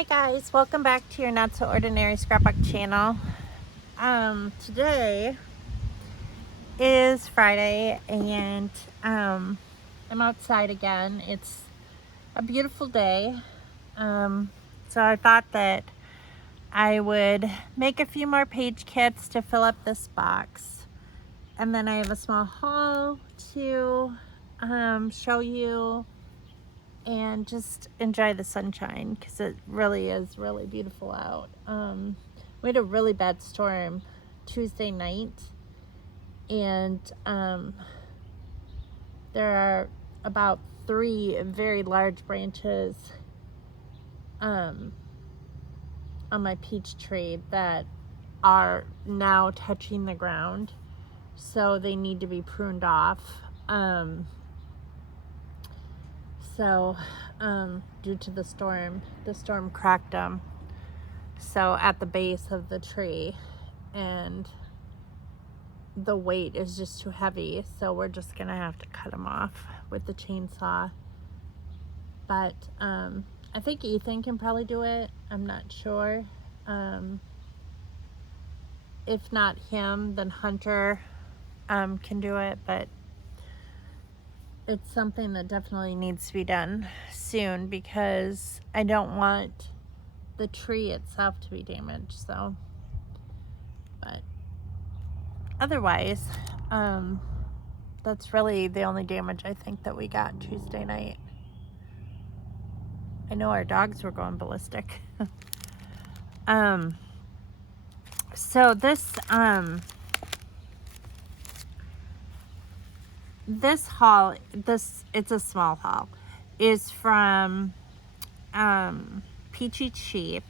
Hi guys, welcome back to your Not So Ordinary Scrapbook channel. Today is Friday and I'm outside again. It's a beautiful day. So I thought that I would make a few more page kits to fill up this box. And then I have a small haul to show you and just enjoy the sunshine because it really is really beautiful out. We had a really bad storm Tuesday night, and there are about 3 very large branches on my peach tree that are now touching the ground, so they need to be pruned off. Due to the storm cracked them. So at the base of the tree, and the weight is just too heavy. So we're just gonna have to cut them off with the chainsaw. But I think Ethan can probably do it. I'm not sure. If not him, then Hunter can do it. But it's something that definitely needs to be done soon because I don't want the tree itself to be damaged. So, but otherwise, that's really the only damage I think that we got Tuesday night. I know our dogs were going ballistic. So this haul, it's a small haul, is from Peachy Cheap,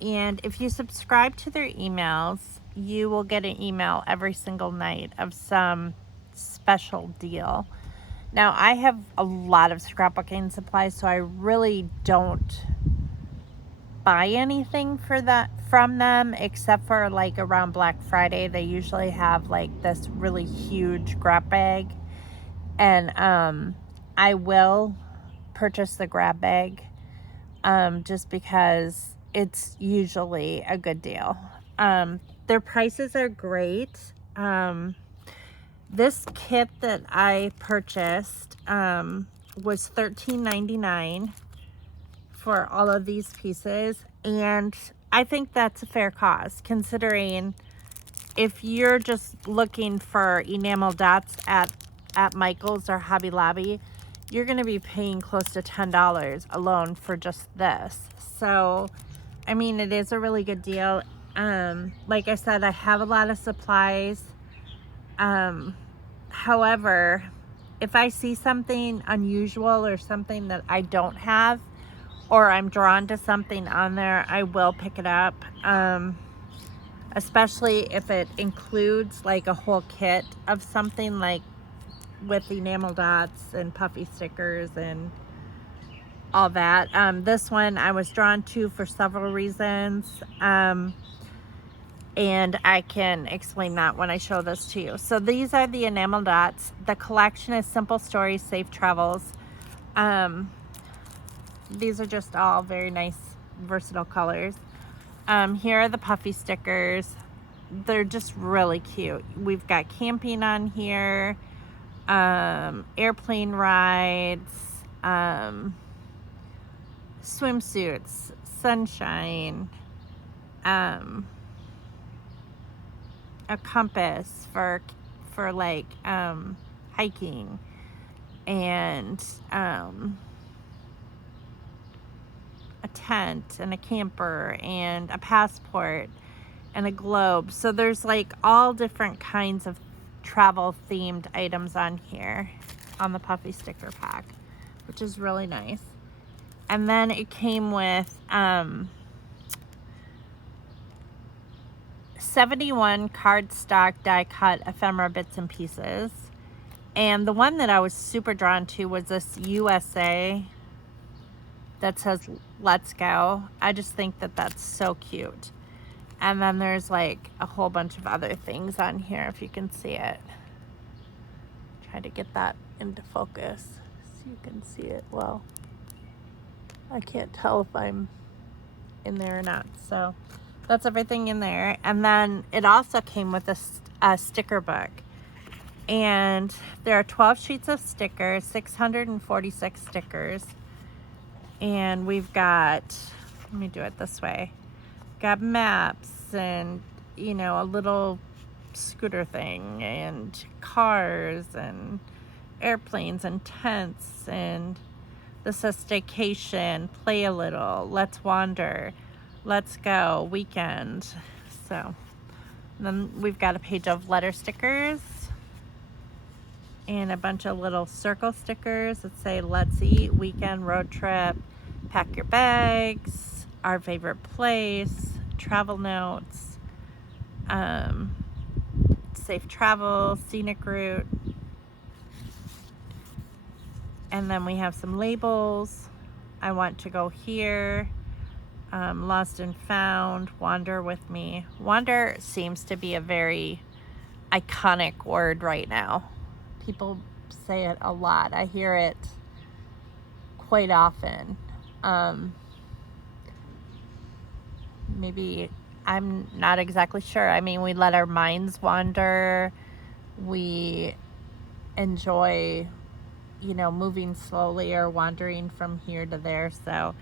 and if you subscribe to their emails, you will get an email every single night of some special deal. Now, I have a lot of scrapbooking supplies, so I really don't buy anything from them except for like around Black Friday. They usually have like this really huge grab bag, and I will purchase the grab bag just because it's usually a good deal. Their prices are great. This kit that I purchased was $13.99 for all of these pieces, and I think that's a fair cost considering if you're just looking for enamel dots at Michael's or Hobby Lobby, you're going to be paying close to $10 alone for just this. So I mean, it is a really good deal. Like I said, I have a lot of supplies. However, if I see something unusual or something that I don't have, or I'm drawn to something on there, I will pick it up. Especially if it includes like a whole kit of something, like with enamel dots and puffy stickers and all that. This one I was drawn to for several reasons. And I can explain that when I show this to you. So these are the enamel dots. The collection is Simple Stories, Safe Travels. These are just all very nice, versatile colors. Here are the puffy stickers. They're just really cute. We've got camping on here, airplane rides, swimsuits, sunshine, a compass for like hiking, and a tent and a camper and a passport and a globe. So there's like all different kinds of travel themed items on here on the puffy sticker pack, which is really nice. And then it came with 71 cardstock die cut ephemera bits and pieces. And the one that I was super drawn to was this USA that says "Let's Go." I just think that that's so cute. And then there's like a whole bunch of other things on here, if you can see it. Try to get that into focus so you can see it well. I can't tell if I'm in there or not. So that's everything in there. And then it also came with a sticker book. And there are 12 sheets of stickers, 646 stickers. And we've got, let me do it this way. Got maps and, you know, a little scooter thing and cars and airplanes and tents, and this says staycation, play a little, let's wander, let's go, weekend. So then we've got a page of letter stickers and a bunch of little circle stickers that say let's eat, weekend, road trip, pack your bags, our favorite place, travel notes, safe travel, scenic route. And then we have some labels. I want to go here, lost and found, wander with me. Wander seems to be a very iconic word right now. People say it a lot. I hear it quite often. Maybe, I'm not exactly sure. I mean, we let our minds wander. We enjoy, you know, moving slowly or wandering from here to there. So,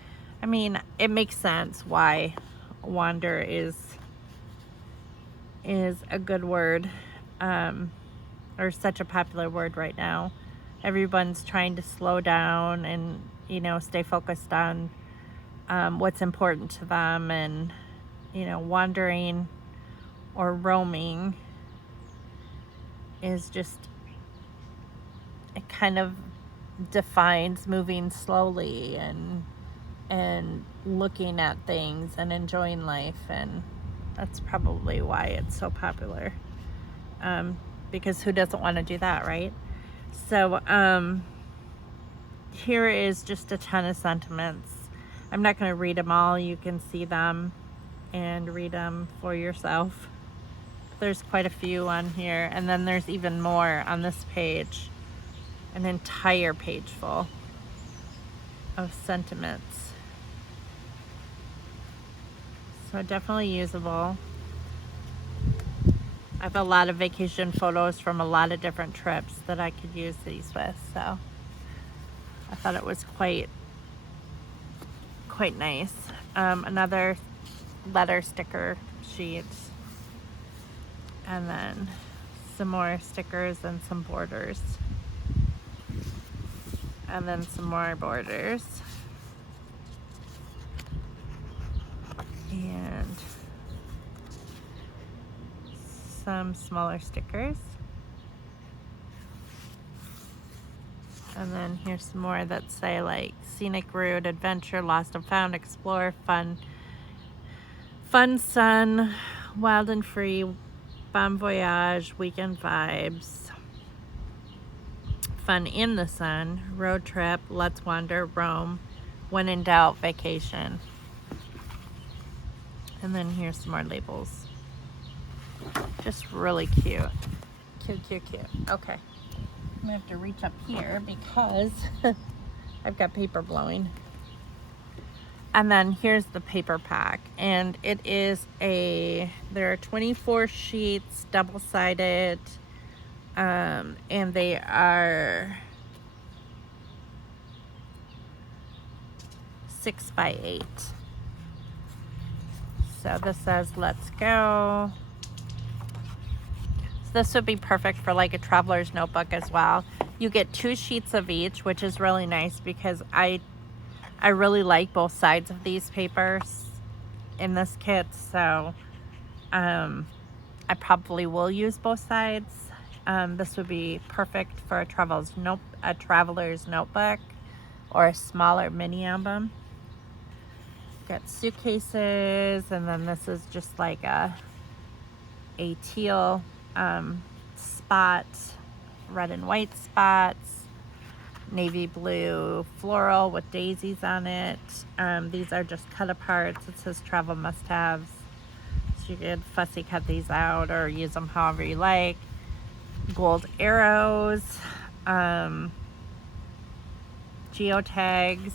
I mean, it makes sense why wander is a good word, or such a popular word right now. Everyone's trying to slow down and, you know, stay focused on what's important to them, and, you know, wandering or roaming is just, it kind of defines moving slowly and looking at things and enjoying life, and that's probably why it's so popular, because who doesn't want to do that, right? So here is just a ton of sentiments. I'm not going to read them all. You can see them and read them for yourself. There's quite a few on here, and then there's even more on this page. An entire page full of sentiments. So definitely usable. I have a lot of vacation photos from a lot of different trips that I could use these with, so I thought it was quite nice. Another letter sticker sheet, and then some more stickers and some borders, and then some more borders, and some smaller stickers, and then here's some more that say like scenic route, adventure, lost and found, explore, fun sun, wild and free, bon voyage, weekend vibes, fun in the sun, road trip, let's wander, roam, when in doubt, vacation. And then here's some more labels. Just really cute. Cute. Okay. I'm gonna have to reach up here because I've got paper blowing. And then here's the paper pack. And it is there are 24 sheets, double-sided. And they are 6 by 8. So this says, let's go. So this would be perfect for like a traveler's notebook as well. You get 2 sheets of each, which is really nice because I really like both sides of these papers in this kit. So I probably will use both sides. This would be perfect for a traveler's notebook or a smaller mini album. Got suitcases, and then this is just like a teal spot, red and white spots, navy blue floral with daisies on it. These are just cut aparts. It says travel must-haves. So you could fussy cut these out or use them however you like. Gold arrows, geotags,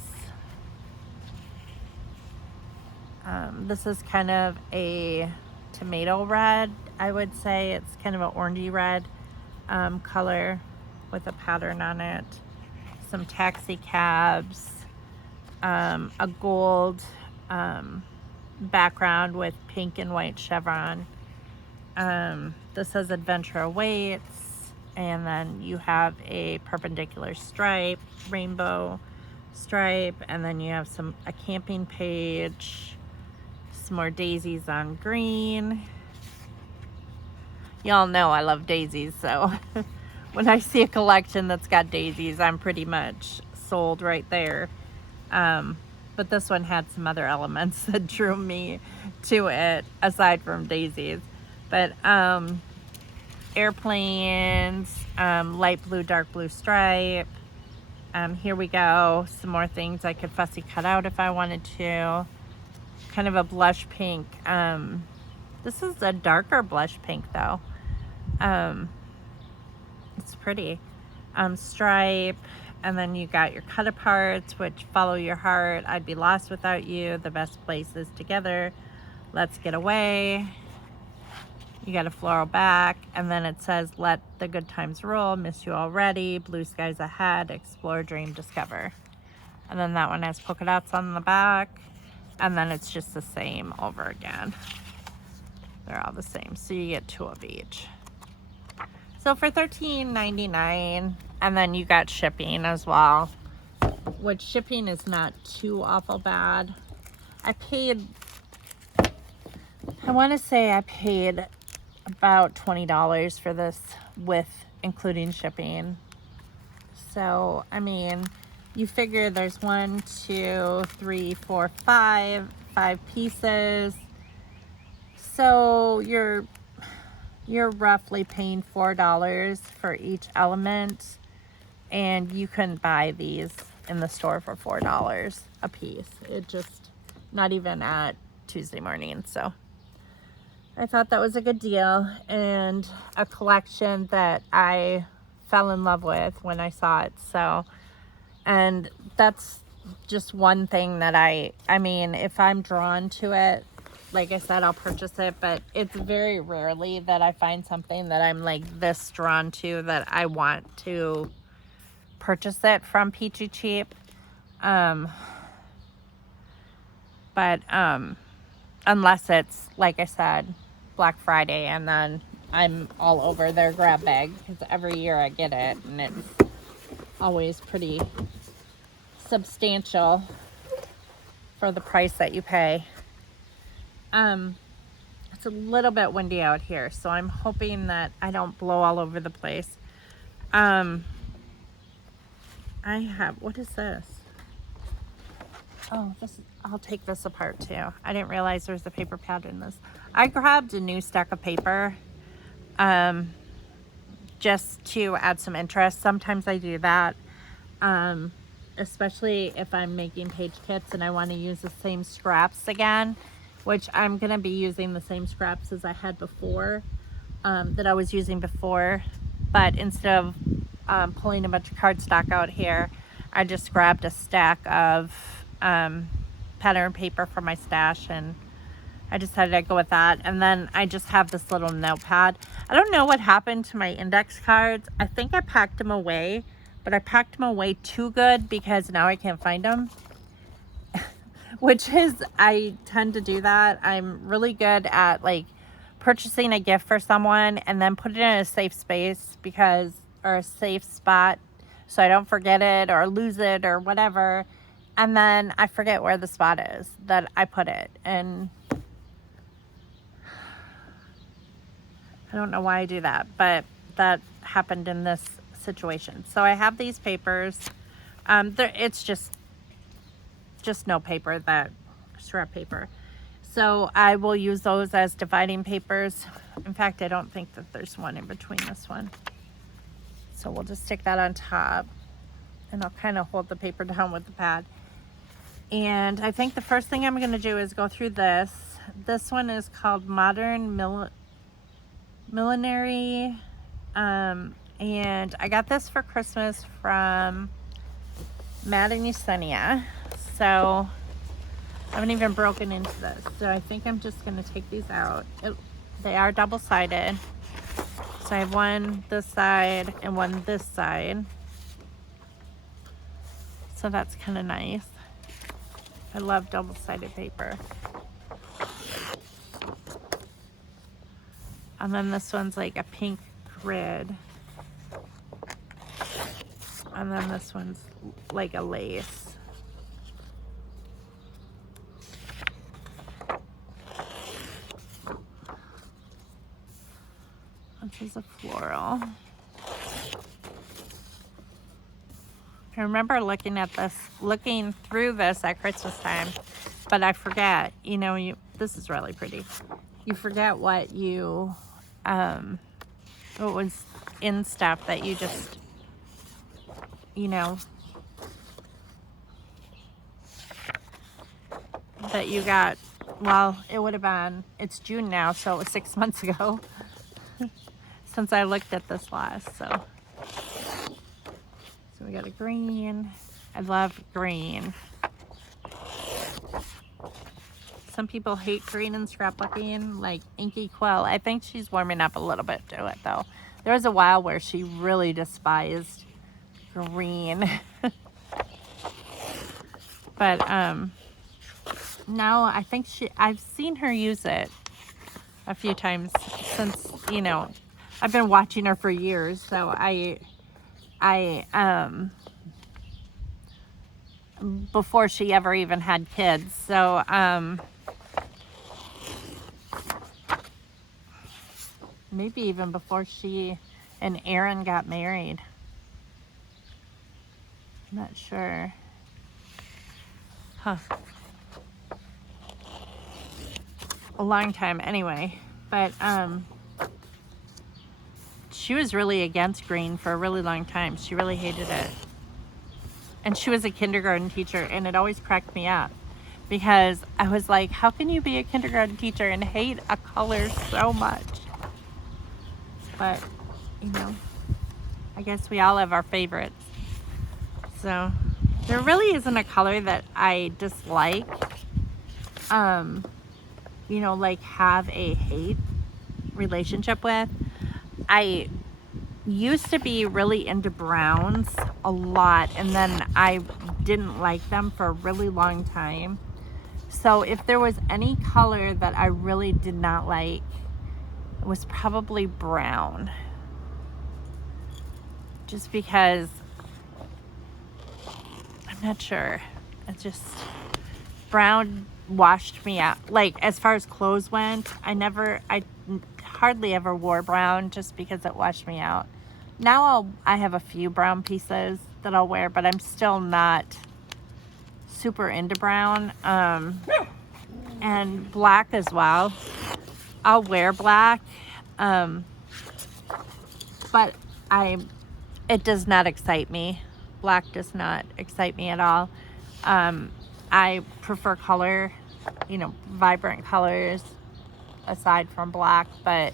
This is kind of a tomato red, I would say. It's kind of an orangey red color with a pattern on it. Some taxi cabs, a gold background with pink and white chevron. This says Adventure Awaits, and then you have a perpendicular stripe, rainbow stripe, and then you have a camping page, some more daisies on green. Y'all know I love daisies, so when I see a collection that's got daisies, I'm pretty much sold right there. But this one had some other elements that drew me to it aside from daisies. But airplanes, light blue, dark blue stripe. Here we go. Some more things I could fussy cut out if I wanted to. Kind of a blush pink. This is a darker blush pink though. It's pretty. Stripe. And then you got your cut aparts, which follow your heart. I'd be lost without you. The best place is together. Let's get away. You got a floral back, and then it says, let the good times roll, miss you already, blue skies ahead, explore, dream, discover. And then that one has polka dots on the back, and then it's just the same over again. They're all the same, so you get 2 of each. So for $13.99, and then you got shipping as well, which shipping is not too awful bad. I want to say I paid about $20 for this with including shipping. So, I mean, you figure there's 1, 2, 3, 4, 5 pieces. So you're roughly paying $4 for each element, and you can buy these in the store for $4 a piece. It just, not even at Tuesday morning. So I thought that was a good deal, and a collection that I fell in love with when I saw it. So, and that's just one thing that I mean, if I'm drawn to it, like I said, I'll purchase it, but it's very rarely that I find something that I'm like this drawn to that I want to purchase it from Peachy Cheap. But unless it's, like I said, Black Friday, and then I'm all over their grab bag, because every year I get it, and it's always pretty substantial for the price that you pay. It's a little bit windy out here, so I'm hoping that I don't blow all over the place. I have, what is this? Oh, I'll take this apart too. I didn't realize there's a paper pad in this. I grabbed a new stack of paper just to add some interest. Sometimes I do that, especially if I'm making page kits and I want to use the same scraps again, which I'm going to be using the same scraps as I had before, that I was using before. But instead of pulling a bunch of cardstock out here, I just grabbed a stack of pattern paper from my stash, and I decided I'd go with that. And then I just have this little notepad. I don't know what happened to my index cards. I think I packed them away, but I packed them away too good, because now I can't find them. Which is, I tend to do that. I'm really good at like purchasing a gift for someone and then put it in a safe space, or a safe spot, so I don't forget it or lose it or whatever. And then I forget where the spot is that I put it. And I don't know why I do that, but that happened in this situation. So I have these papers. It's just no paper, that scrap paper. So I will use those as dividing papers. In fact, I don't think that there's one in between this one. So we'll just stick that on top, and I'll kind of hold the paper down with the pad. And I think the first thing I'm going to do is go through this. This one is called Modern Millinery. And I got this for Christmas from Matt and Yesenia. So I haven't even broken into this. So I think I'm just going to take these out. They are double-sided. So I have one this side and one this side. So that's kind of nice. I love double-sided paper. And then this one's like a pink grid. And then this one's like a lace. Which is a floral. I remember looking through this at Christmas time, but I forget, you know, this is really pretty. You forget what was in stuff that you just, you know, that you got. Well, it would have been, it's June now, so it was 6 months ago since I looked at this last. So we got a green. I love green. Some people hate green in scrapbooking, like Inky Quill. I think she's warming up a little bit to it though. There was a while where she really despised green. But now I think I've seen her use it a few times since, you know, I've been watching her for years. So before she ever even had kids. So maybe even before she and Aaron got married. I'm not sure. Huh. A long time anyway. But she was really against green for a really long time. She really hated it. And she was a kindergarten teacher, and it always cracked me up because I was like, how can you be a kindergarten teacher and hate a color so much? But, you know, I guess we all have our favorites. So there really isn't a color that I dislike, you know, like have a hate relationship with. I used to be really into browns a lot, and then I didn't like them for a really long time. So if there was any color that I really did not like, it was probably brown. Just because, I'm not sure. It's just, brown washed me out. Like, as far as clothes went, I hardly ever wore brown just because it washed me out. Now I have a few brown pieces that I'll wear, but I'm still not super into brown. And black as well. I'll wear black, but it does not excite me. Black does not excite me at all. I prefer color, you know, vibrant colors aside from black, but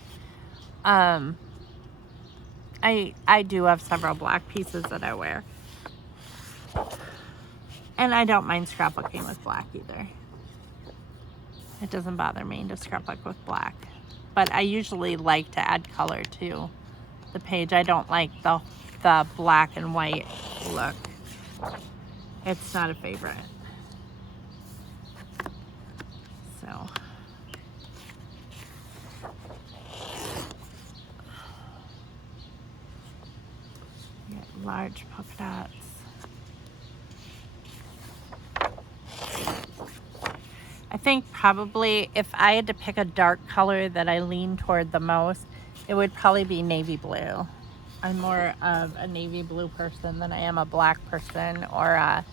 I do have several black pieces that I wear. And I don't mind scrapbooking with black either. It doesn't bother me to scrapbook with black. But I usually like to add color to the page. I don't like the black and white look. It's not a favorite. So large polka dots. I think probably if I had to pick a dark color that I lean toward the most, it would probably be navy blue. I'm more of a navy blue person than I am a black person or a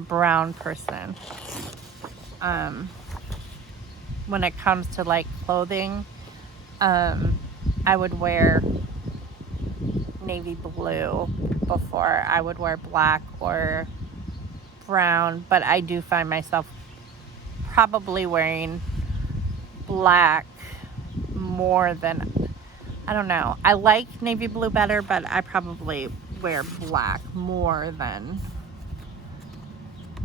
brown person. When it comes to like clothing, I would wear navy blue before I would wear black or brown, but I do find myself probably wearing black more than, I don't know. I like navy blue better, but I probably wear black more than,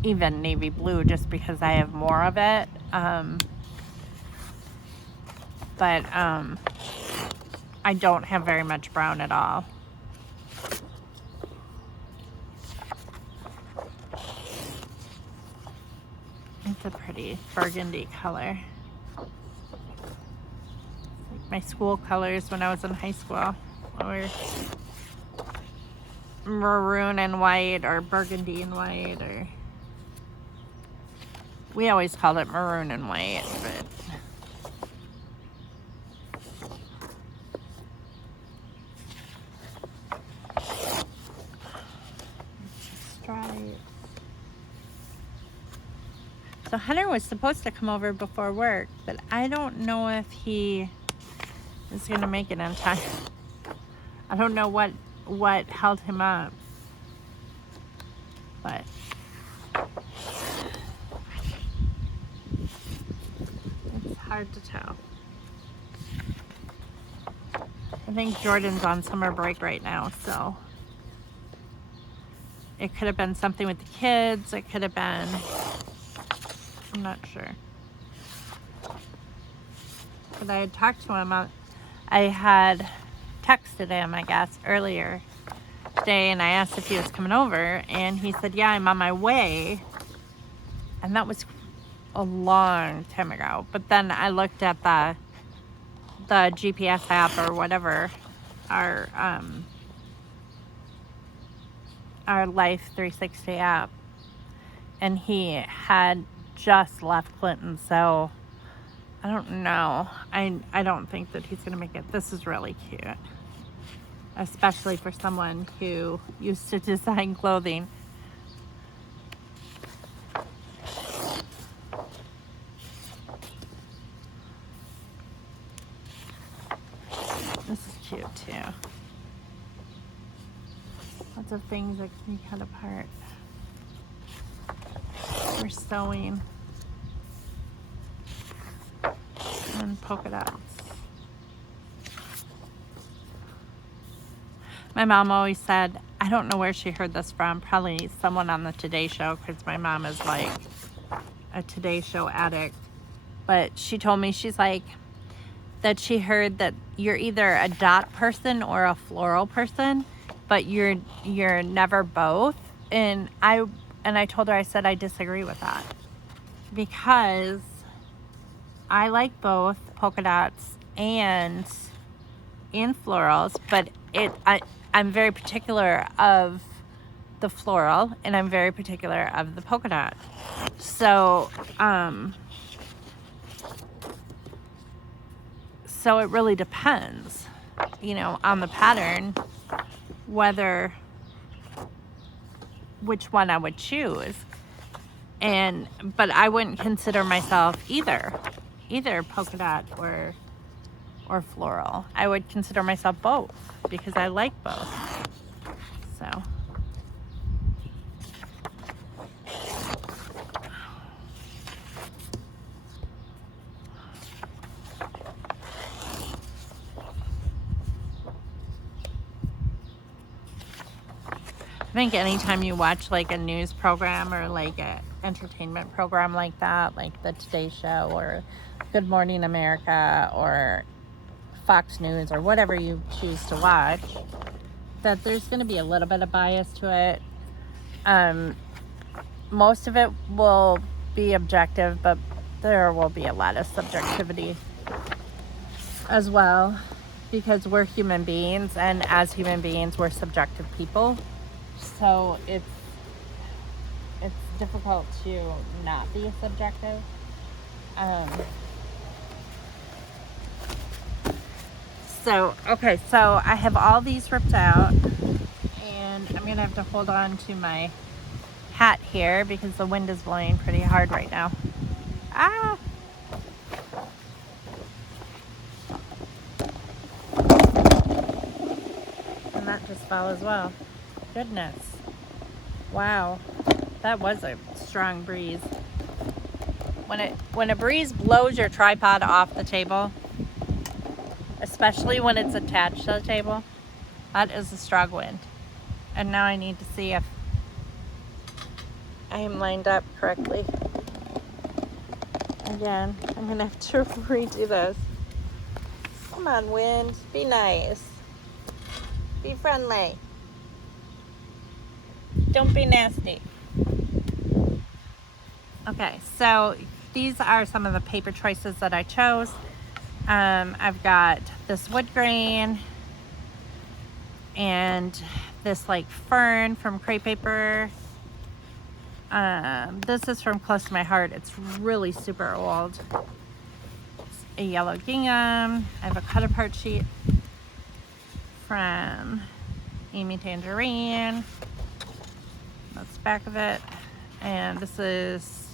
even navy blue just because I have more of it. But I don't have very much brown at all. It's a pretty burgundy color. Like my school colors when I was in high school were maroon and white, or burgundy and white, or we always called it maroon and white, but so Hunter was supposed to come over before work, but I don't know if he is going to make it on time. I don't know what held him up, but it's hard to tell. I think Jordan's on summer break right now, so it could have been something with the kids. It could have been, I'm not sure. But I had talked to him. I had texted him, I guess, earlier today, and I asked if he was coming over, and he said, yeah, I'm on my way. And that was a long time ago. But then I looked at the GPS app or whatever, our Life 360 app, and he had just left Clinton, so I don't know. I don't think that he's gonna make it. This is really cute, especially for someone who used to design clothing. This is cute too. Lots of things that can be cut apart. We're sewing and polka dots. My mom always said, I don't know where she heard this from, probably someone on the Today Show, because my mom is like a Today Show addict. But she told me, she's like, that she heard that you're either a dot person or a floral person, but you're never both. And I told her, I said, I disagree with that, because I like both polka dots and florals, but I'm very particular of the floral, and I'm very particular of the polka dot. So so it really depends, on the pattern, which one I would choose. But I wouldn't consider myself either polka dot or floral. I would consider myself both, because I like both. So I think anytime you watch like a news program or like an entertainment program like that, like the Today Show or Good Morning America or Fox News or whatever you choose to watch, that there's going to be a little bit of bias to it. Most of it will be objective, but there will be a lot of subjectivity as well, because we're human beings, and as human beings, we're subjective people. So it's difficult to not be subjective. So I have all these ripped out, and I'm gonna have to hold on to my hat here because the wind is blowing pretty hard right now. And that just fell as well. Goodness. Wow. That was a strong breeze. When a breeze blows your tripod off the table, especially when it's attached to the table, that is a strong wind. And now I need to see if I am lined up correctly. Again, I'm gonna have to redo this. Come on, wind, be nice. Be friendly. Don't be nasty. Okay, so these are some of the paper choices that I chose. I've got this wood grain and this like fern from crepe paper. This is from Close to My Heart. It's really super old. It's a yellow gingham. I have a cut apart sheet from Amy Tangerine. That's the back of it. And this is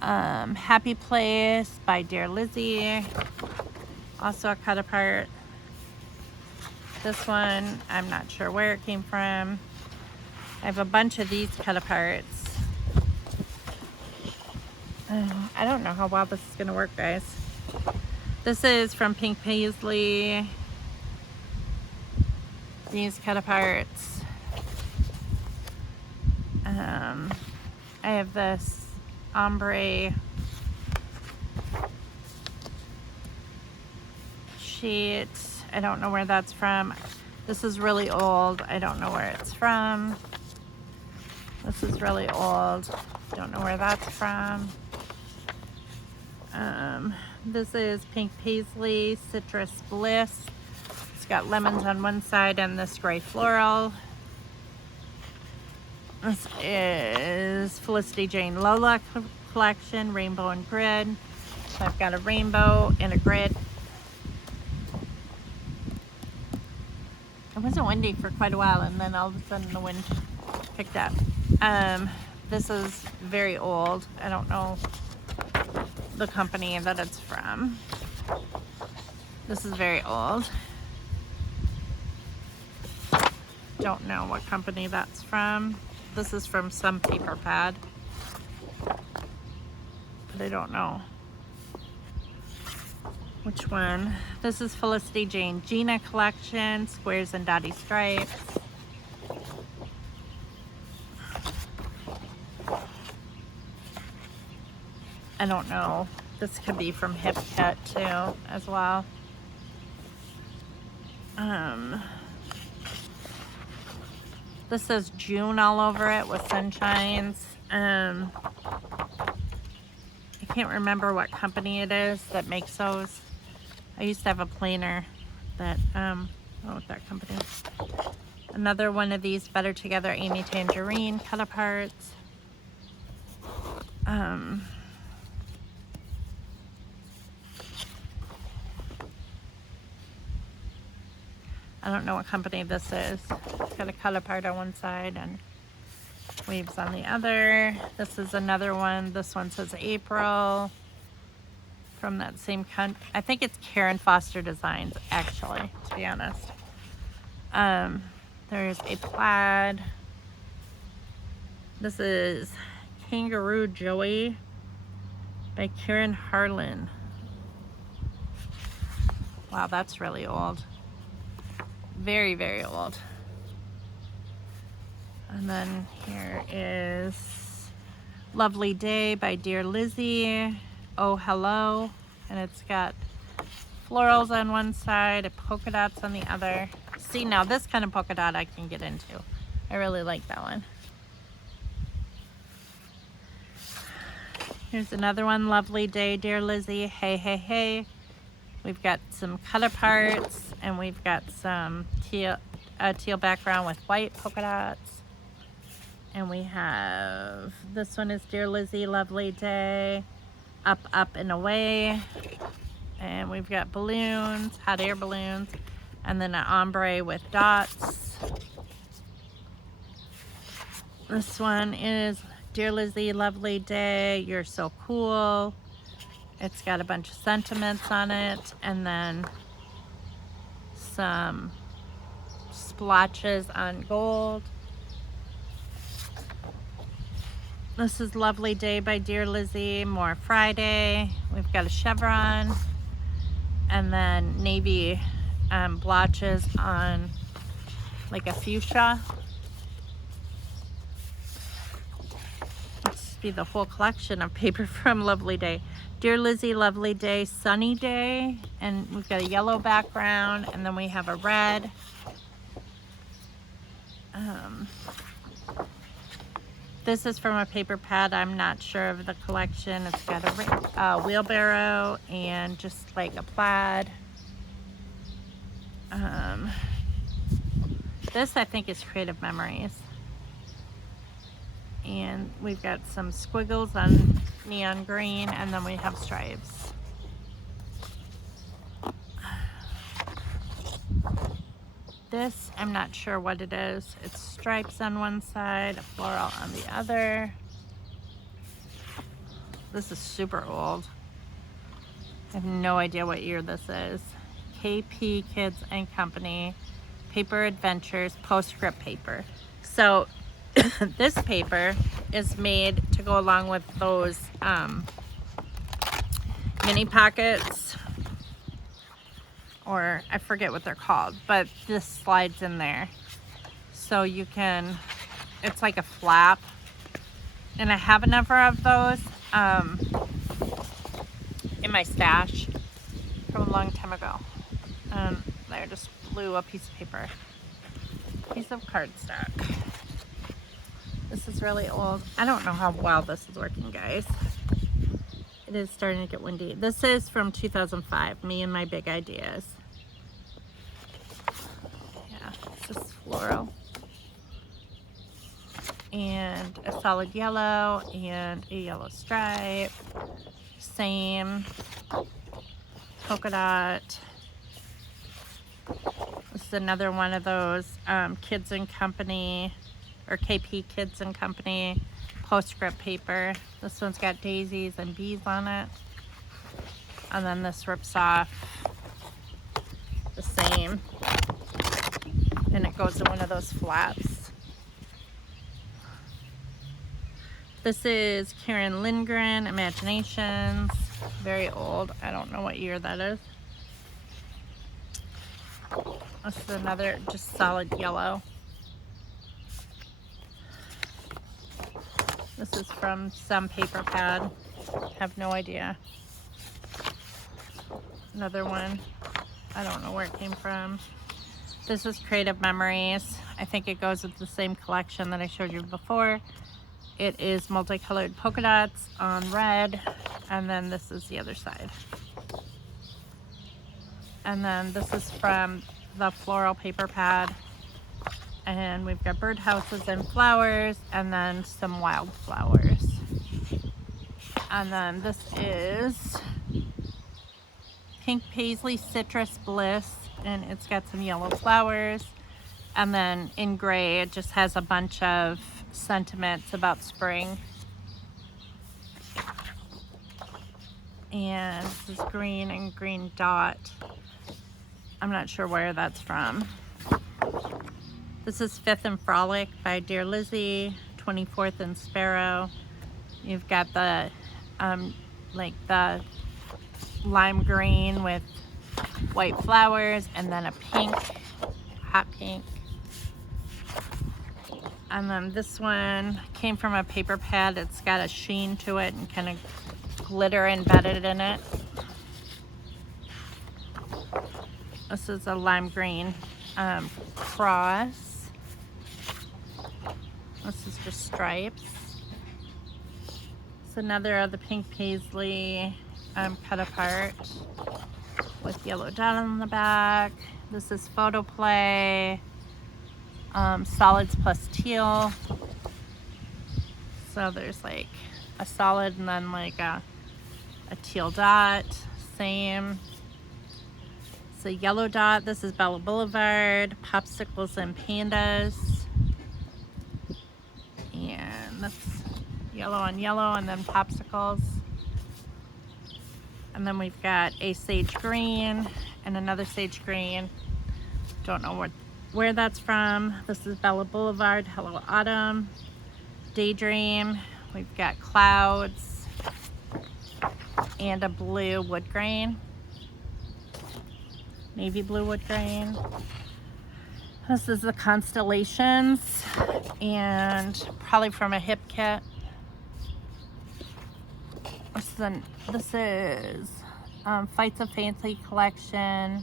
Happy Place by Dear Lizzie. Also a cut apart. This one, I'm not sure where it came from. I have a bunch of these cut aparts. I don't know how well this is gonna work, guys. This is from Pink Paisley. These cut aparts. I have this ombre sheet. I don't know where that's from. This is really old. I don't know where it's from. This is really old. Don't know where that's from. This is Pink Paisley Citrus Bliss. It's got lemons on one side and this gray floral. This is Felicity Jane Lola collection, rainbow and grid. So I've got a rainbow and a grid. It wasn't windy for quite a while, and then all of a sudden the wind picked up. This is very old. I don't know the company that it's from. This is very old. Don't know what company that's from. This is from some paper pad, but I don't know which one. This is Felicity Jane Gina collection, squares and dotty stripes. I don't know. This could be from Hip Kit too, as well. This says June all over it with sunshines. I can't remember what company it is that makes those. I used to have a planner that, what that company? Another one of these Better Together Amy Tangerine cut aparts. I don't know what company this is. It's got a cut apart on one side and weaves on the other. This is another one. This one says April from that same I think it's Karen Foster Designs, actually, to be honest. There's a plaid. This is Kangaroo Joey by Karen Harlan. Wow, that's really old. Very, very old. And then here is Lovely Day by Dear Lizzie. Oh Hello. And it's got florals on one side and polka dots on the other. See, now this kind of polka dot I can get into. I really like that one. Here's another one, Lovely Day, Dear Lizzie. Hey, hey, hey. We've got some cut aparts and we've got some teal background with white polka dots. And we have, this one is Dear Lizzie, Lovely Day, Up, Up and Away. And we've got balloons, hot air balloons, and then an ombre with dots. This one is Dear Lizzie, Lovely Day, You're So Cool. It's got a bunch of sentiments on it, and then some splotches on gold. This is Lovely Day by Dear Lizzie, more Friday. We've got a chevron, and then navy blotches on like a fuchsia. must be the whole collection of paper from Lovely Day. Dear Lizzie, Lovely Day, Sunny Day, and we've got a yellow background, and then we have a red. This is from a paper pad. I'm not sure of the collection. It's got a wheelbarrow and just like a plaid. This I think is Creative Memories. And we've got some squiggles on neon green, and then we have stripes. This, I'm not sure what it is. It's stripes on one side, a floral on the other. This is super old. I have no idea what year this is. KP Kids and Company, Paper Adventures, Postscript paper. So this paper is made to go along with those mini pockets, or I forget what they're called, but this slides in there. So you can, it's like a flap. And I have a number of those in my stash from a long time ago. There, just blew a piece of paper. Piece of cardstock. This is really old. I don't know how well this is working, guys. It is starting to get windy. This is from 2005, Me and My Big Ideas. Yeah, it's just floral. And a solid yellow and a yellow stripe. Same. Polka dot. This is another one of those Kids and Company, or KP Kids and Company postscript paper. This one's got daisies and bees on it. And then this rips off the same. And it goes in one of those flaps. This is Karen Lindgren, Imaginations. Very old. I don't know what year that is. This is another just solid yellow. This is from some paper pad. Have no idea. Another one. I don't know where it came from. This is Creative Memories. I think it goes with the same collection that I showed you before. It is multicolored polka dots on red, and then this is the other side. And then this is from the floral paper pad. And we've got birdhouses and flowers, and then some wildflowers. And then this is Pink Paisley Citrus Bliss, and it's got some yellow flowers. And then in gray, it just has a bunch of sentiments about spring. And this is green and green dot. I'm not sure where that's from. This is Fifth and Frolic by Dear Lizzie, 24th and Sparrow. You've got the like the lime green with white flowers, and then a pink, hot pink. And then this one came from a paper pad. It's got a sheen to it and kind of glitter embedded in it. This is a lime green cross. This is just stripes. It's another of the Pink Paisley cut apart with yellow dot on the back. This is Photo Play. Solids plus teal. So there's like a solid and then like a teal dot. Same. It's a yellow dot. This is Bella Boulevard, Popsicles and Pandas. And that's yellow on yellow, and then popsicles. And then we've got a sage green and another sage green. Don't know where that's from. This is Bella Boulevard, Hello Autumn, Daydream. We've got clouds and a blue wood grain, navy blue wood grain. This is the Constellations, and probably from a hip kit. This is Fights of Fancy collection,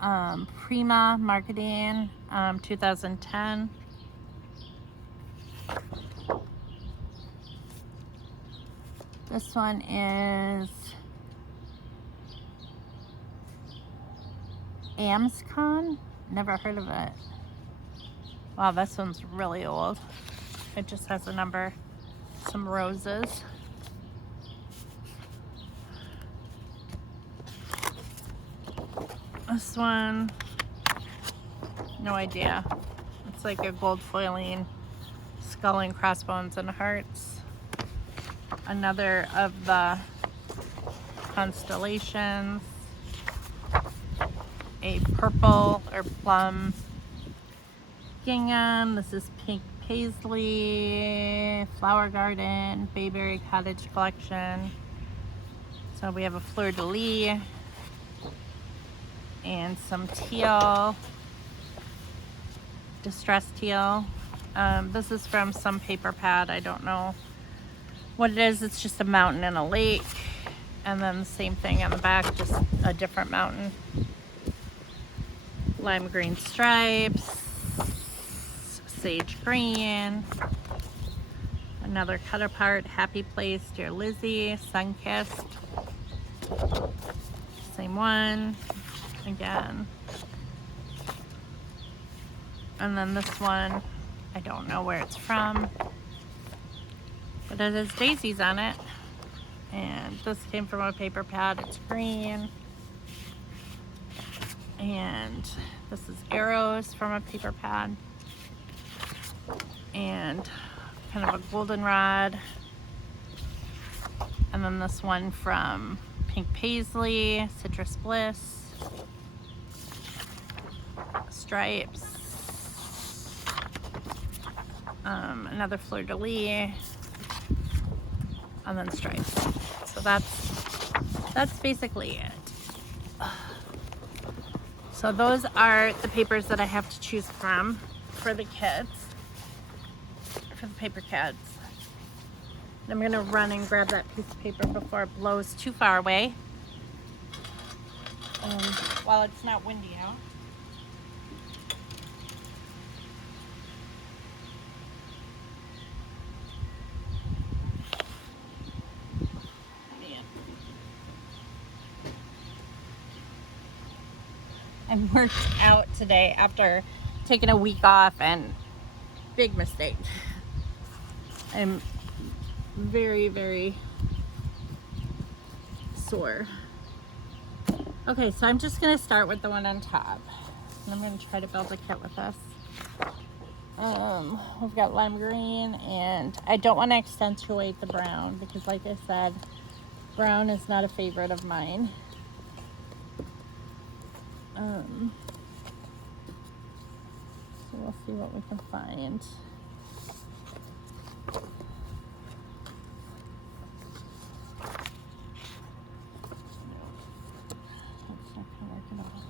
Prima Marketing, 2010. This one is Amscon. Never heard of it. Wow, this one's really old. It just has a number. Some roses. This one, no idea. It's like a gold foiling skull and crossbones and hearts. Another of the constellations. A purple or plum gingham. This is pink paisley, flower garden, bayberry cottage collection. So we have a fleur-de-lis and some teal, distressed teal. This is from some paper pad. I don't know what it is. It's just a mountain and a lake, and then the same thing on the back, just a different mountain. Lime green stripes, sage green, another cut apart, Happy Place, Dear Lizzie, Sunkissed, same one again. And then this one, I don't know where it's from, but it has daisies on it. And this came from a paper pad. It's green. And this is arrows from a paper pad. And kind of a goldenrod. And then this one from Pink Paisley, Citrus Bliss, stripes. Another fleur-de-lis, and then stripes. So that's basically it. So those are the papers that I have to choose from for the kids, for the paper kids. I'm gonna run and grab that piece of paper before it blows too far away. While it's not windy out. I worked out today after taking a week off, and big mistake. I'm very, very sore. Okay, so I'm just gonna start with the one on top. And I'm gonna try to build a kit with this. We've got lime green, and I don't want to accentuate the brown because, like I said, brown is not a favorite of mine. So we'll see what we can find. That's not gonna work at all.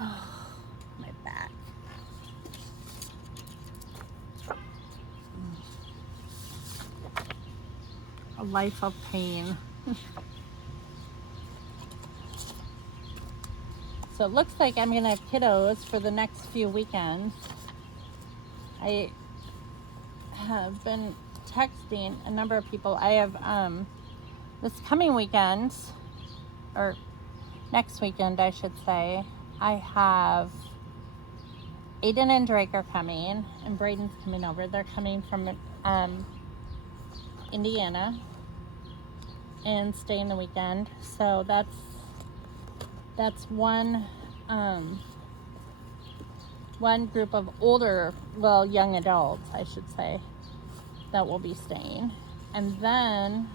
Oh, my back. A life of pain. So it looks like I'm gonna have kiddos for the next few weekends. I have been texting a number of people. I have this coming weekend, or next weekend I should say, I have Aiden and Drake are coming, and Braden's coming over. They're coming from Indiana and staying the weekend. So that's one group of older, well, young adults, I should say, that will be staying. And then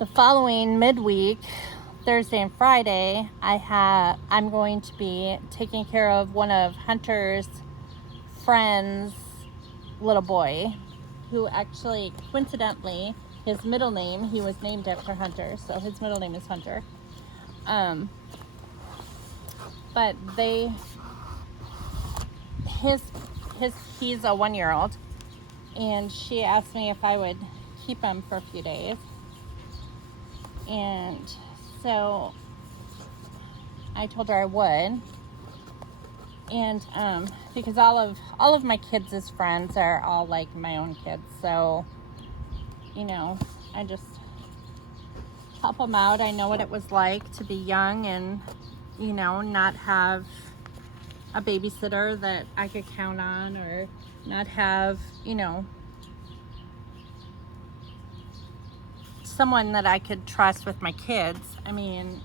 the following midweek, Thursday and Friday, I'm going to be taking care of one of Hunter's friends' little boy, who actually, coincidentally, his middle name, he was named after Hunter, so his middle name is Hunter. But he's a 1-year-old, and she asked me if I would keep him for a few days. And so I told her I would. And because all of my kids' friends are all like my own kids, so I just help them out. I know what it was like to be young and not have a babysitter that I could count on, or not have someone that I could trust with my kids. I mean,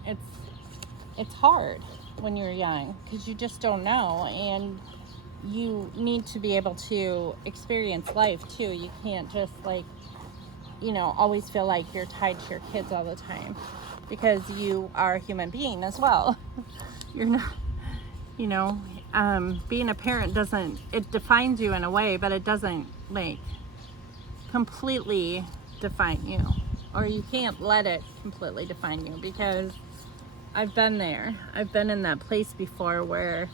it's hard when you're young because you just don't know, and you need to be able to experience life too. You can't just always feel like you're tied to your kids all the time, because you are a human being as well. You're not, being a parent it defines you in a way, but it doesn't completely define you, or you can't let it completely define you, because I've been there. I've been in that place before where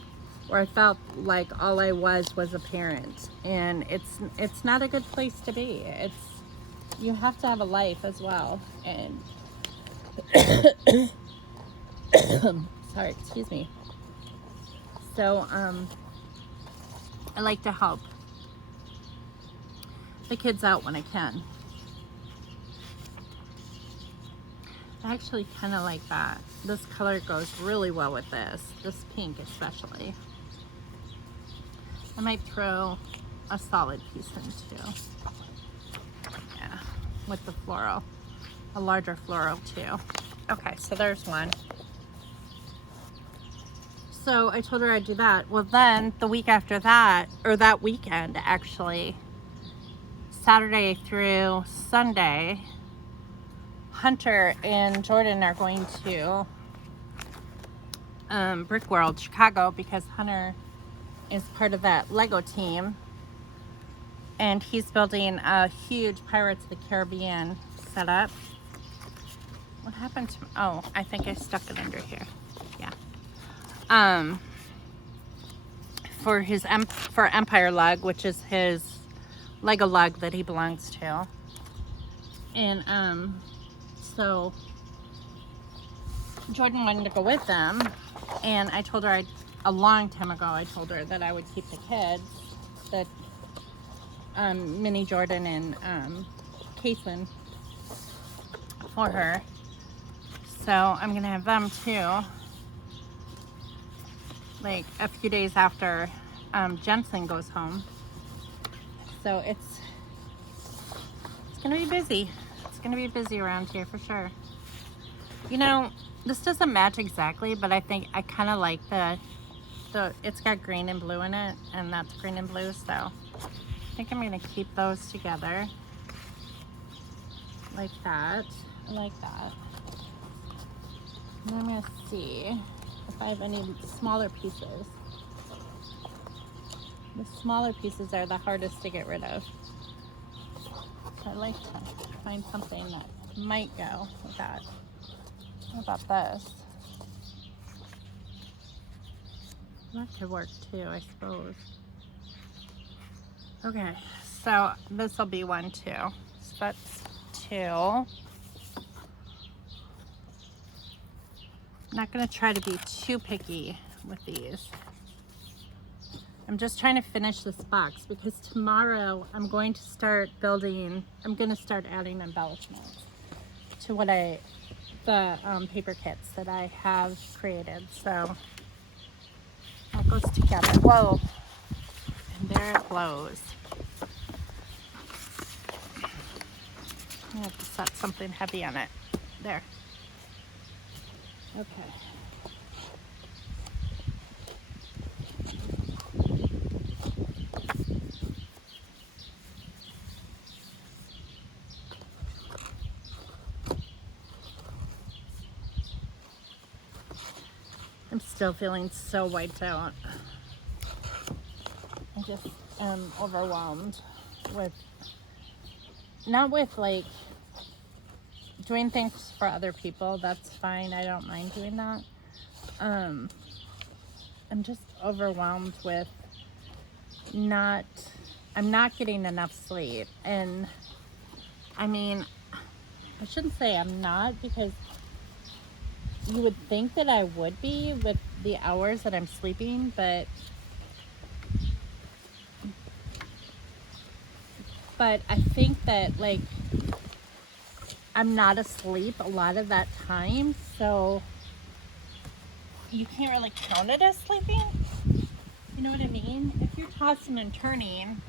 I felt like all I was a parent, and it's not a good place to be. You have to have a life as well, and sorry, excuse me. So I like to help the kids out when I can. I actually kind of like that. This color goes really well with this pink especially. I might throw a solid piece in too. Yeah, with the floral, a larger floral too. Okay, so there's one. So I told her I'd do that. Well, then the week after that, or that weekend actually, Saturday through Sunday, Hunter and Jordan are going to Brick World, Chicago, because Hunter is part of that Lego team, and he's building a huge Pirates of the Caribbean setup. What happened to, oh, I think I stuck it under here. Yeah. For Empire Lug, which is his Lego lug that he belongs to. And so Jordan wanted to go with them, and I told her a long time ago, I told her that I would keep the kids, that Minnie, Jordan, and Caitlin for her. So I'm gonna have them too, like a few days after Jensen goes home. So it's gonna be busy. It's gonna be busy around here for sure. This doesn't match exactly, but I think I kind of like it's got green and blue in it, and that's green and blue, so I think I'm gonna keep those together like that. I like that. And I'm gonna see if I have any smaller pieces. The smaller pieces are the hardest to get rid of. So I like to find something that might go with that. What about this? That could work too, I suppose. Okay, so this will be one too. So that's two. I'm not going to try to be too picky with these. I'm just trying to finish this box, because tomorrow I'm going to start adding embellishments to the paper kits that I have created. So that goes together. Whoa, and there it blows. I have to set something heavy on it. There. Okay. I'm still feeling so wiped out. I just am overwhelmed with, not with doing things for other people, that's fine. I don't mind doing that. I'm just overwhelmed with I'm not getting enough sleep. And I mean, I shouldn't say I'm not, because you would think that I would be with the hours that I'm sleeping, but I think that, like, I'm not asleep a lot of that time, so you can't really count it as sleeping. You know what I mean? If you're tossing and turning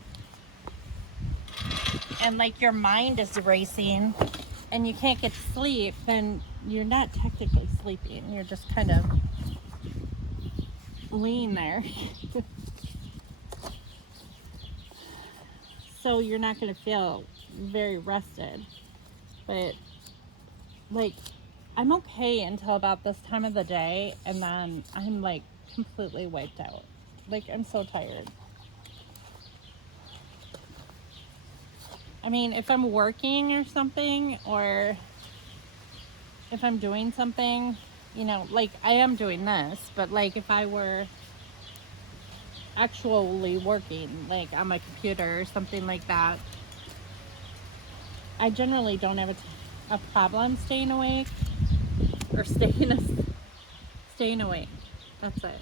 and, like, your mind is racing and you can't get to sleep, then you're not technically sleeping. You're just kind of laying there. So you're not going to feel very rested. But, like, I'm okay until about this time of the day, and then I'm, like, completely wiped out. Like, I'm so tired. I mean, if I'm working or something, or if I'm doing something, you know, like I am doing this, but like if I were actually working, like on my computer or something like that, I generally don't have a problem staying awake, or staying awake. That's it.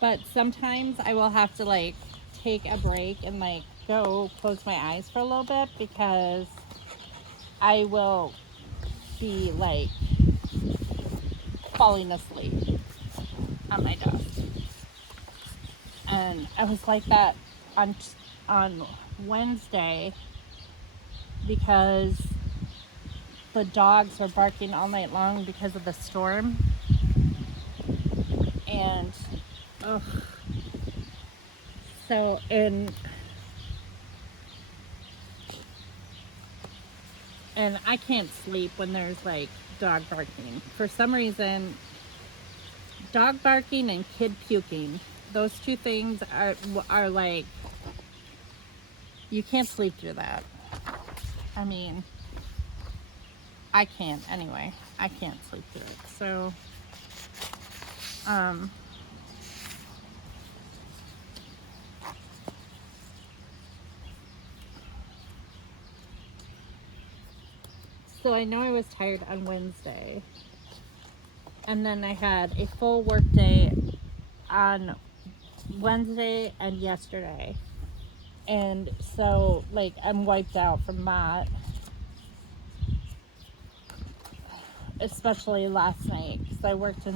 But sometimes I will have to, like, take a break and, like, go close my eyes for a little bit, because I will be, like, falling asleep on my desk. And I was like that on Wednesday, because the dogs were barking all night long because of the storm. And so and I can't sleep when there's, like, dog barking. For some reason, dog barking and kid puking, those two things are like, you can't sleep through that. I mean, I can't anyway. I can't sleep through it. So so I know I was tired on Wednesday, and then I had a full work day on Wednesday and yesterday, and so, like, I'm wiped out from that, especially last night, because I worked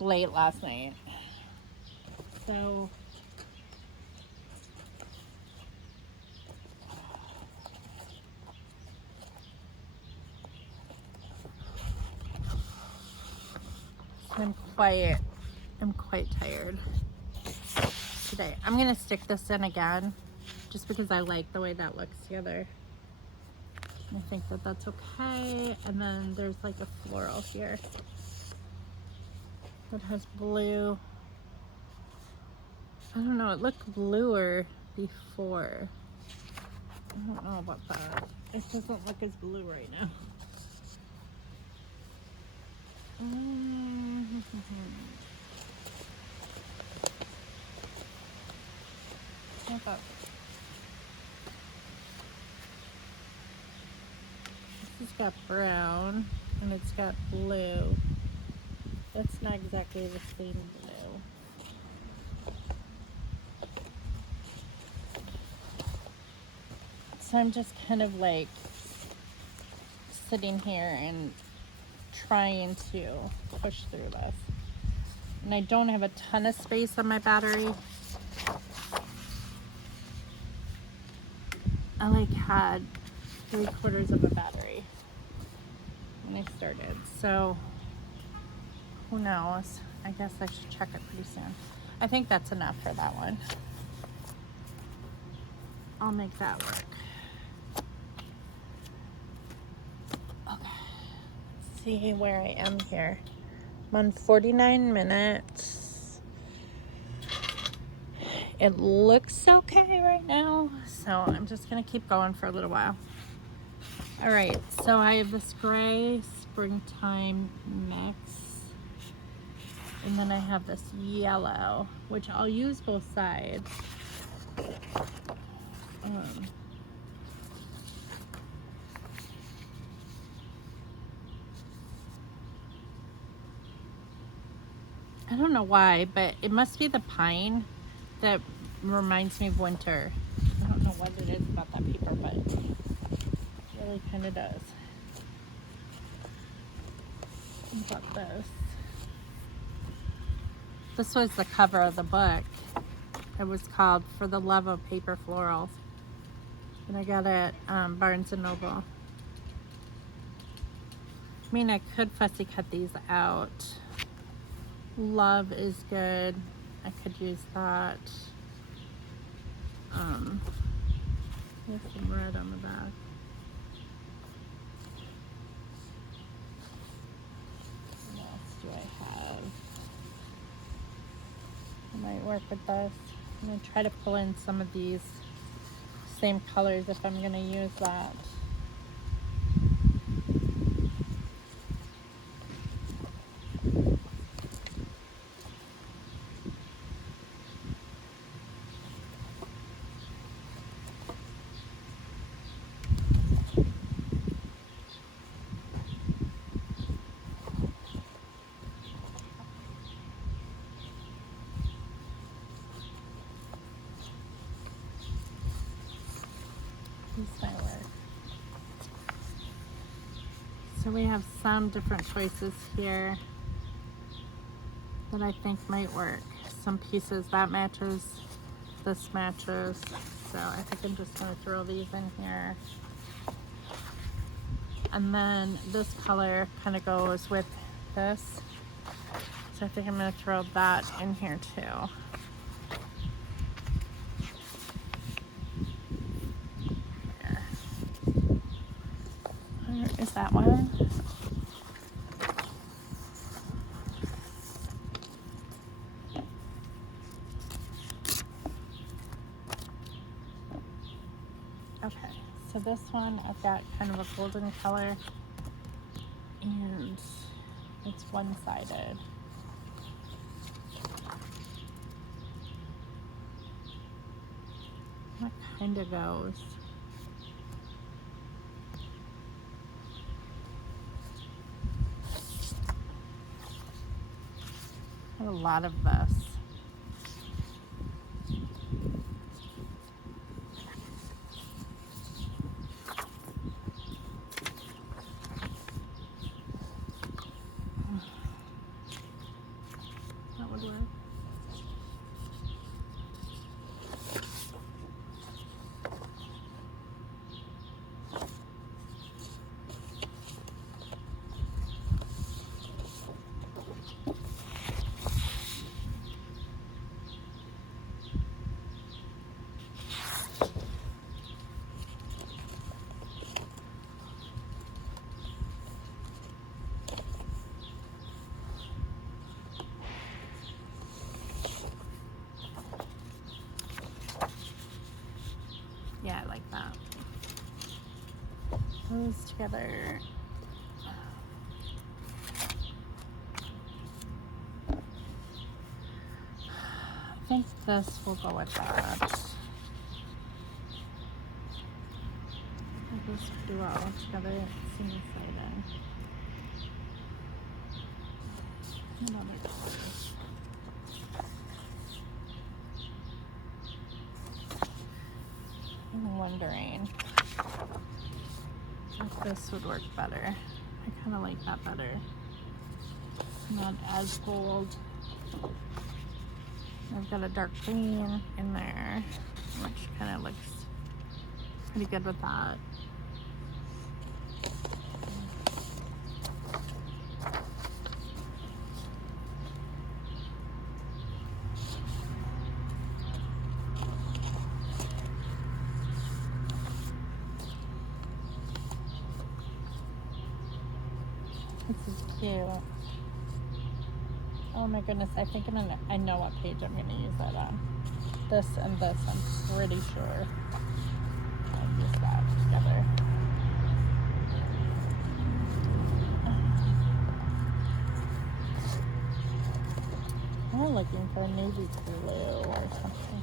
late last night. So I'm quite tired today. I'm gonna stick this in again, just because I like the way that looks together. I think that that's okay. And then there's, like, a floral here that has blue. I don't know, it looked bluer before. I don't know about that. It doesn't look as blue right now. How about this? Has got brown and it's got blue. That's not exactly the same blue. So I'm just kind of, like, sitting here and trying to push through this. And I don't have a ton of space on my battery. I, like, had 3/4 of a battery when I started. So who knows? I guess I should check it pretty soon. I think that's enough for that one. I'll make that work. Okay. Let's see where I am here. I'm on 49 minutes. It looks okay right now, so I'm just gonna keep going for a little while. All right, so I have this gray springtime mix, and then I have this yellow, which I'll use both sides. I don't know why, but it must be the pine that reminds me of winter. I don't know what it is about that paper, but it really kind of does. What about this? This was the cover of the book. It was called For the Love of Paper Florals. And I got it at Barnes & Noble. I mean, I could fussy cut these out. Love is good. I could use that. There's some red on the back. What else do I have? I might work with this. I'm going to try to pull in some of these same colors if I'm going to use that. These might work. So we have some different choices here that I think might work. Some pieces that matches, this matches. So I think I'm just gonna throw these in here. And then this color kind of goes with this. So I think I'm gonna throw that in here too. Is that one? Okay, so this one I've got kind of a golden color and it's one-sided. That kind of goes. A lot of this. That would work. Yeah, I like that. Those together. I think this will go with that. Those do well together, single sided. Another color. I'm wondering if this would work better. I kind of like that better. Not as bold. I've got a dark green in there, which kind of looks pretty good with that. This is cute. Oh my goodness, I think I know what page I'm gonna use that on. This and this, I'm pretty sure I'll use that together. kind of looking for a navy blue or something.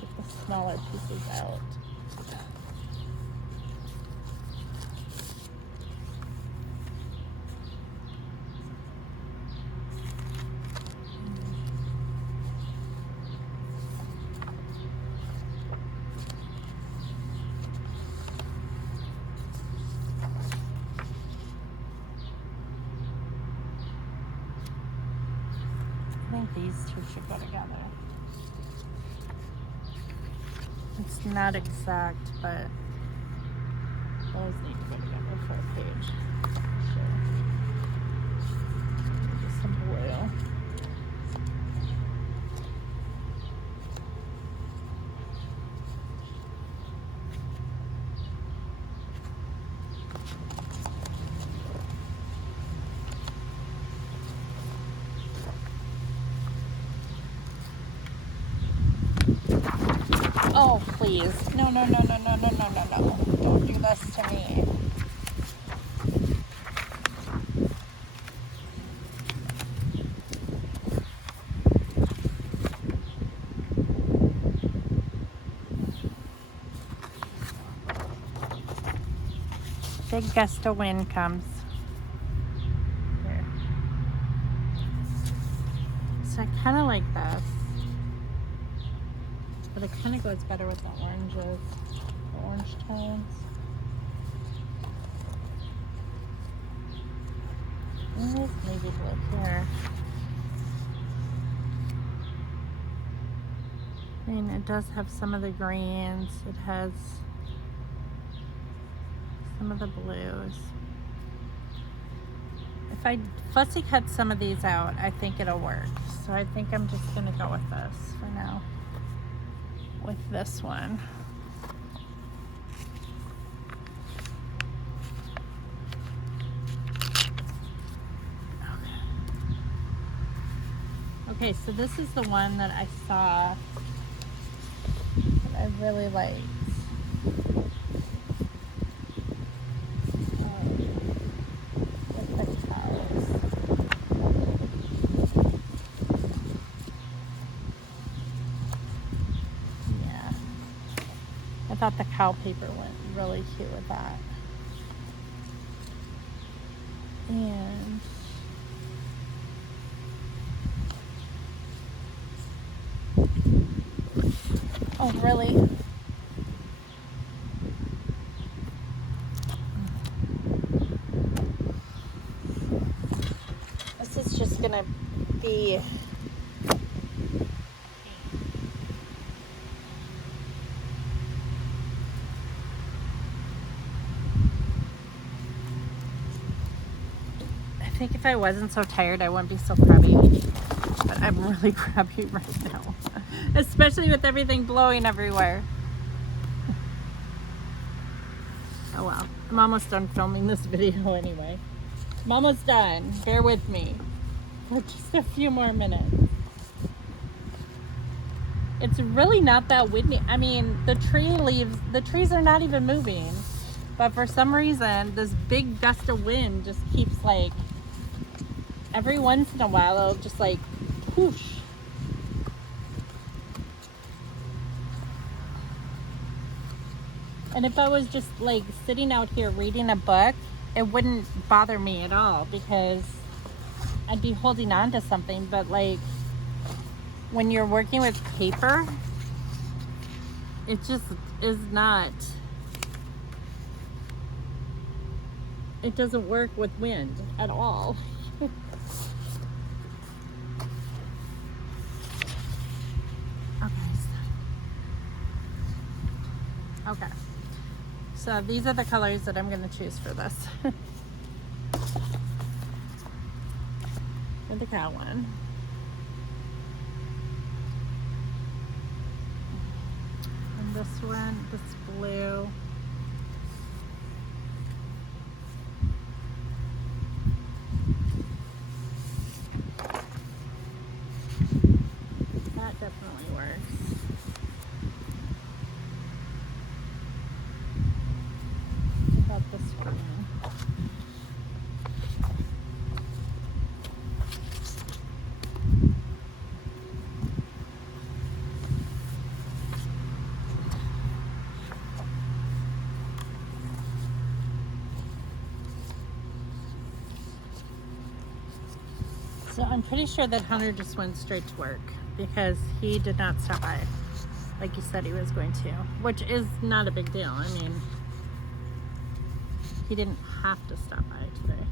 Take the smaller pieces out. I think these two should go together. It's not exact, but those need to go together for a page. Sure. Just some blue. Oh, please. No, no, no, no, no, no, no, no, no. Don't do this to me. Big gust of wind comes. Here. So I kind of like this. But it kind of goes better with the oranges, the orange tones. And this navy blue here. I mean, it does have some of the greens. It has some of the blues. If I fussy cut some of these out, I think it'll work. So I think I'm just gonna go with this for now. With this one. Okay, so this is the one that I saw that I really liked. With the cows. Yeah. I thought the cow paper went really cute with that. And oh, really? This is just gonna be I think if I wasn't so tired, I wouldn't be so crabby. But I'm really crabby right now. Especially with everything blowing everywhere. Oh well. I'm almost done filming this video anyway. I'm almost done. Bear with me. For just a few more minutes. It's really not that windy. I mean, the trees are not even moving. But for some reason, this big gust of wind just keeps like, every once in a while, it'll just like, whoosh. And if I was just like sitting out here reading a book, it wouldn't bother me at all because I'd be holding on to something. But like when you're working with paper, it just is not, it doesn't work with wind at all. Okay, so these are the colors that I'm going to choose for this. For the cow one. And this one, this blue. That definitely works. About this green. So I'm pretty sure that Hunter just went straight to work because he did not stop by like he said he was going to, which is not a big deal. I mean, he didn't have to stop by today.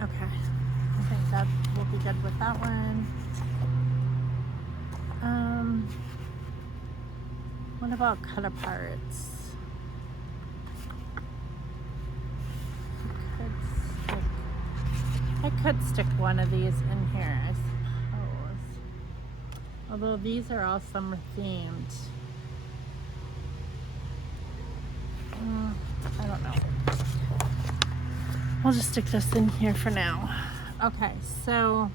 Okay, I think that will be good with that one. What about cut-aparts? I could stick one of these in here, I suppose. Although these are all summer themed. I don't know. We'll just stick this in here for now. Okay, so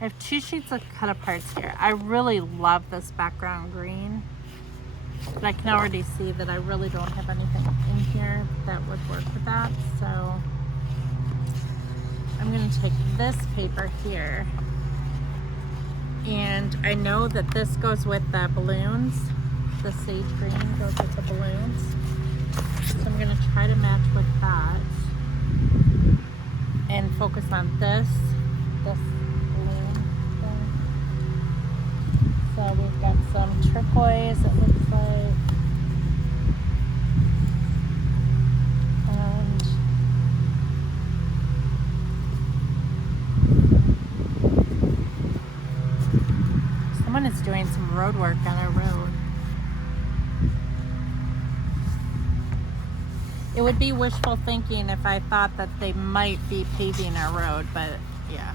I have 2 sheets of cut-aparts here. I really love this background green, but I can already see that I really don't have anything in here that would work with that. So I'm going to take this paper here, and I know that this goes with the balloons. The sage green goes with the balloons. So I'm going to try to match with that and focus on this balloon thing. So we've got some turquoise, it looks like. And someone is doing some road work on our road. It would be wishful thinking if I thought that they might be paving our road, but yeah,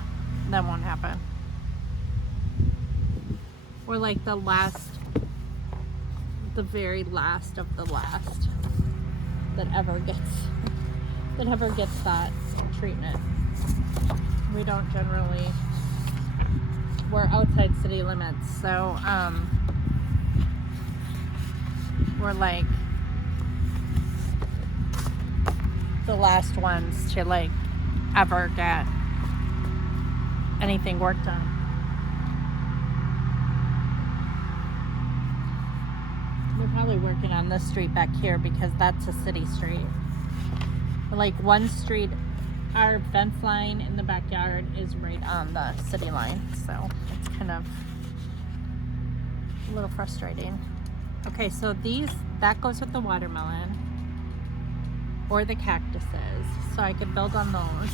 that won't happen. We're like the very last of the last that ever gets that treatment. We don't generally, we're outside city limits, so we're like the last ones to like ever get anything worked on. We're probably working on this street back here because that's a city street. Like one street, our fence line in the backyard is right on the city line, so it's kind of a little frustrating. Okay, so that goes with the watermelon or the cactuses, so I could build on those.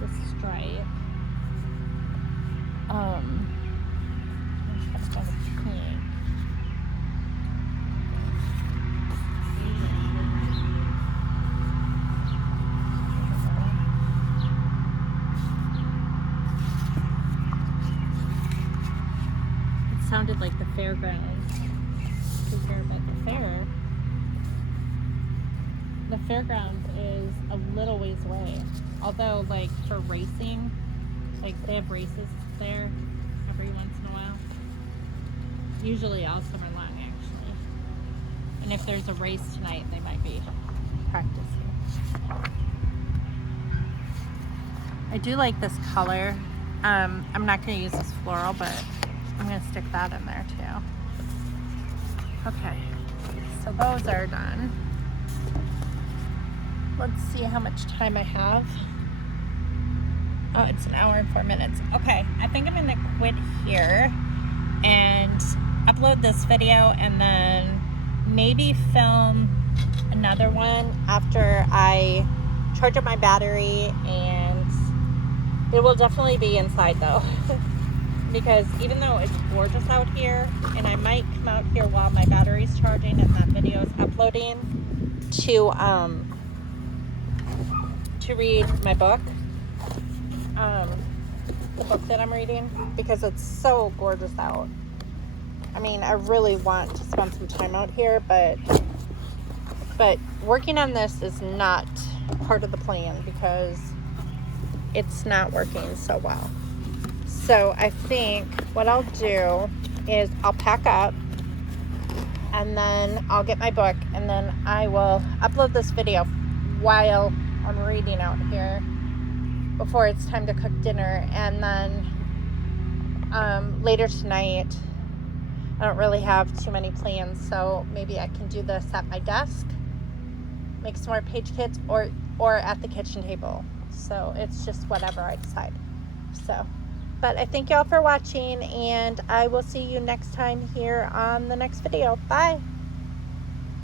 The stripe. It sounded like the fairgrounds. Because they're at the fair. The fairground is a little ways away. Although, like, for racing, like, they have races there every once in a while. Usually all summer long, actually. And if there's a race tonight, they might be practicing. I do like this color. I'm not going to use this floral, but I'm going to stick that in there, too. Okay, so those are done. Let's see how much time I have. Oh, it's an hour and 4 minutes. Okay, I think I'm gonna quit here and upload this video and then maybe film another one after I charge up my battery, and it will definitely be inside though. Because even though it's gorgeous out here, and I might come out here while my battery's charging and that video is uploading to read my book, the book that I'm reading, because it's so gorgeous out. I mean, I really want to spend some time out here, but working on this is not part of the plan because it's not working so well. So I think what I'll do is I'll pack up and then I'll get my book and then I will upload this video while I'm reading out here before it's time to cook dinner. And then later tonight, I don't really have too many plans, so maybe I can do this at my desk make some more page kits, or at the kitchen table. So it's just whatever I decide. So, but I thank y'all for watching, and I will see you next time here on the next video. Bye.